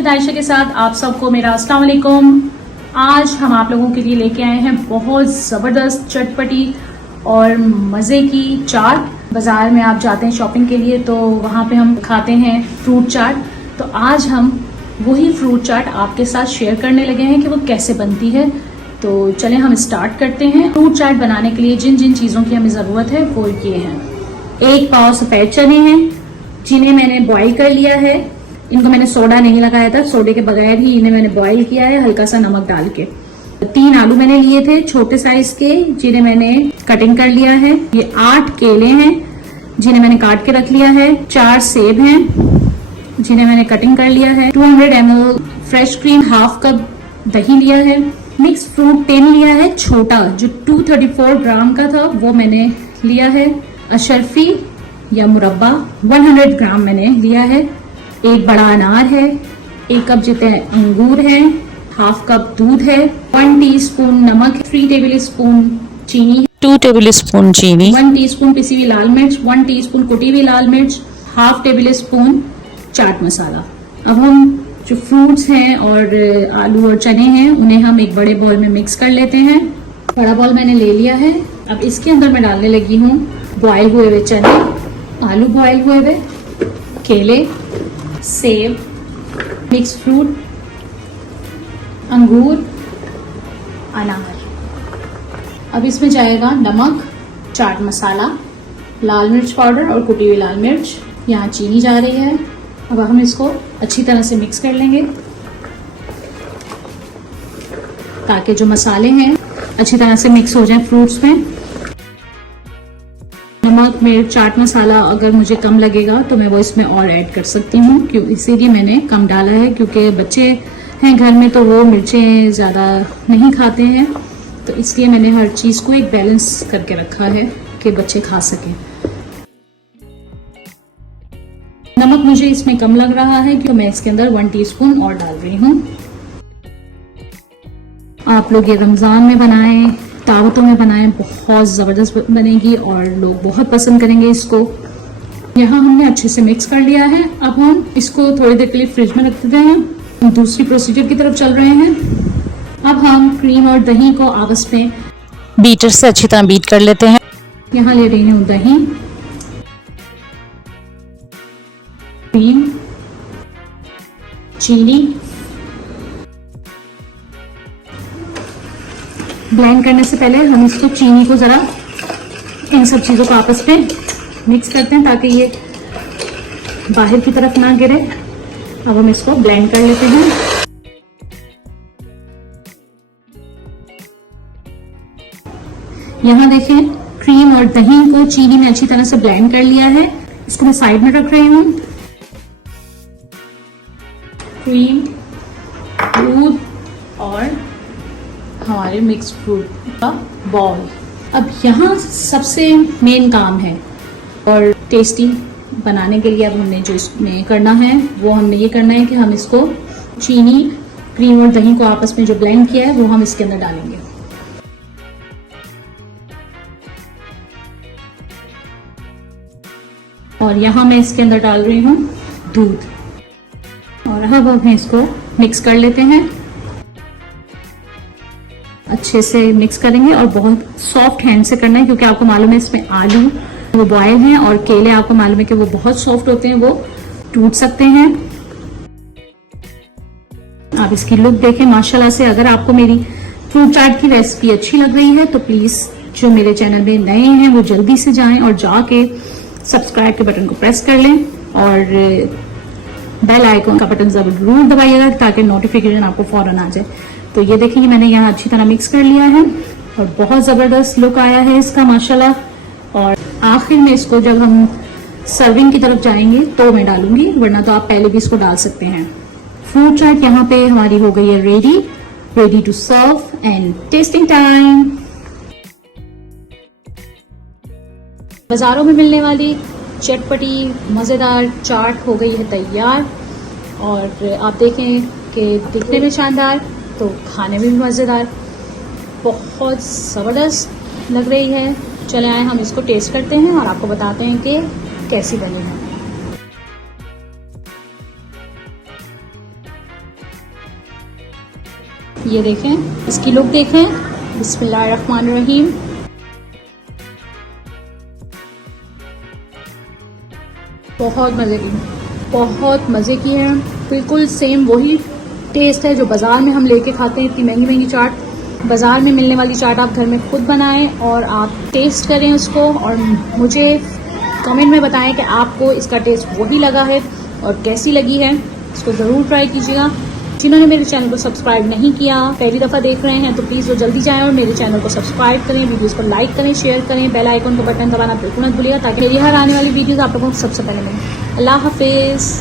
With Ayesha के साथ आप सबको मेरा अस्सलाम वालेकुम। आज हम आप लोगों के लिए लेके आए हैं बहुत ज़बरदस्त चटपटी और मज़े की चाट। बाज़ार में आप जाते हैं शॉपिंग के लिए तो वहाँ पे हम खाते हैं फ्रूट चाट, तो आज हम वही फ्रूट चाट आपके साथ शेयर करने लगे हैं कि वो कैसे बनती है। तो चलें हम स्टार्ट करते हैं। फ्रूट चाट बनाने के लिए जिन जिन चीज़ों की हमें ज़रूरत है वो ये हैं। 1 पाव सफ़ेद चने हैं जिन्हें मैंने बॉईल कर लिया है। इनको मैंने सोडा नहीं लगाया था, सोडे के बगैर ही इन्हें मैंने बॉईल किया है हल्का सा नमक डाल के। 3 आलू मैंने लिए थे छोटे साइज के जिन्हें मैंने कटिंग कर लिया है। ये 8 केले हैं जिन्हें मैंने काट के रख लिया है। 4 सेब हैं जिन्हें मैंने कटिंग कर लिया है। 200 ml fresh cream, half cup दही लिया है। मिक्स फ्रूट टिन लिया है छोटा जो 234 ग्राम का था वो मैंने लिया है। अशरफी या मुरब्बा 100 ग्राम मैंने लिया है। 1 बड़ा अनार है। 1 कप जितने अंगूर हैं। हाफ कप दूध है। 1 टीस्पून नमक, 3 टेबल स्पून चीनी, 2 टेबल स्पून चीनी, 1 टीस्पून पिसी हुई लाल मिर्च, 1 टीस्पून कुटी हुई लाल मिर्च, half table spoon chaat masala. अब हम जो फ्रूट्स हैं और आलू और चने हैं उन्हें हम एक बड़े बॉल में मिक्स कर लेते हैं। बड़ा बॉल मैंने ले लिया है। अब इसके अंदर मैं डालने लगी हूँ बॉयल हुए हुए चने, आलू बॉयल हुए हुए, केले, सेब, मिक्स फ्रूट, अंगूर, अनार। अब इसमें जाएगा नमक, चाट मसाला, लाल मिर्च पाउडर और कुटी हुई लाल मिर्च। यहाँ चीनी जा रही है। अब हम इसको अच्छी तरह से मिक्स कर लेंगे ताकि जो मसाले हैं अच्छी तरह से मिक्स हो जाएं फ्रूट्स में। नमक, मिर्च, चाट मसाला अगर मुझे कम लगेगा तो मैं वो इसमें और ऐड कर सकती हूँ, क्यों इसीलिए मैंने कम डाला है क्योंकि बच्चे हैं घर में तो वो मिर्चें ज़्यादा नहीं खाते हैं, तो इसलिए मैंने हर चीज़ को एक बैलेंस करके रखा है कि बच्चे खा सकें। नमक मुझे इसमें कम लग रहा है क्योंकि मैं इसके अंदर 1 टीस्पून और डाल रही हूँ। आप लोग ये रमज़ान में बनाएं, दावतों में बनाएं, बहुत ज़बरदस्त बनेगी और लोग बहुत पसंद करेंगे इसको। यहाँ हमने अच्छे से मिक्स कर लिया है। अब हम इसको थोड़ी देर के लिए फ्रिज में रख देते हैं। दूसरी प्रोसीजर की तरफ चल रहे हैं। अब हम क्रीम और दही को आपस में बीटर से अच्छी तरह बीट कर लेते हैं। यहाँ ले रही हूँ दही, क्रीम, चीनी। ब्लेंड करने से पहले हम इसको चीनी को ज़रा इन सब चीज़ों को आपस में मिक्स करते हैं ताकि ये बाहर की तरफ ना गिरे। अब हम इसको ब्लेंड कर लेते हैं। यहाँ देखें क्रीम और दही को चीनी में अच्छी तरह से ब्लेंड कर लिया है। इसको मैं साइड में रख रही हूँ। क्रीम, दूध और हमारे मिक्स फ्रूट का बॉल। अब यहाँ सबसे मेन काम है और टेस्टी बनाने के लिए अब हमने जो इसमें करना है वो हमने ये करना है कि हम इसको चीनी, क्रीम और दही को आपस में जो ब्लेंड किया है वो हम इसके अंदर डालेंगे। और यहाँ मैं इसके अंदर डाल रही हूँ दूध और अब हम इसको मिक्स कर लेते हैं। अच्छे से मिक्स करेंगे और बहुत सॉफ्ट हैंड से करना है क्योंकि आपको मालूम है इसमें आलू वो बॉयल हैं और केले आपको मालूम है कि वो बहुत सॉफ्ट होते हैं, वो टूट सकते हैं। आप इसकी लुक देखें माशाल्लाह से। अगर आपको मेरी फ्रूट चाट की रेसिपी अच्छी लग रही है तो प्लीज जो मेरे चैनल में नए हैं वो जल्दी से जाएं और जाके सब्सक्राइब के बटन को प्रेस कर लें और बेल आइकन का बटन जरूर दबाइएगा ताकि नोटिफिकेशन आपको फौरन आ जाए। तो ये देखिए मैंने यहाँ अच्छी तरह मिक्स कर लिया है और बहुत ज़बरदस्त लुक आया है इसका माशाल्लाह। और आखिर में इसको जब हम सर्विंग की तरफ जाएंगे तो मैं डालूंगी, वरना तो आप पहले भी इसको डाल सकते हैं। फ्रूट चाट यहाँ पे हमारी हो गई है ready to serve and tasting time. बाज़ारों में मिलने वाली चटपटी मज़ेदार चाट हो गई है तैयार और आप देखें कि दिखने में शानदार तो खाने में भी मज़ेदार, बहुत ज़बरदस्त लग रही है। चले आए हम इसको टेस्ट करते हैं और आपको बताते हैं कि कैसी बनी है। ये देखें, इसकी लुक देखें। बिस्मिल्लाहिर्रहमानिर्रहीम। बहुत मज़े की है। बिल्कुल सेम वही टेस्ट है जो बाज़ार में हम लेके खाते हैं। इतनी महंगी महंगी चाट, बाज़ार में मिलने वाली चाट आप घर में खुद बनाएं और आप टेस्ट करें उसको, और मुझे कमेंट में बताएं कि आपको इसका टेस्ट वही लगा है और कैसी लगी है। इसको ज़रूर ट्राई कीजिएगा। जिन्होंने मेरे चैनल को सब्सक्राइब नहीं किया, पहली दफ़ा देख रहे हैं, तो प्लीज़ वो जल्दी जाएं और मेरे चैनल को सब्सक्राइब करें, वीडियोस को लाइक करें, शेयर करें, बेल आइकन का बटन दबाना बिल्कुल मत भूलिएगा ताकि मेरी हर आने वाली वीडियोस आप लोगों को सबसे पहले मिलें। अल्लाह हाफिज़।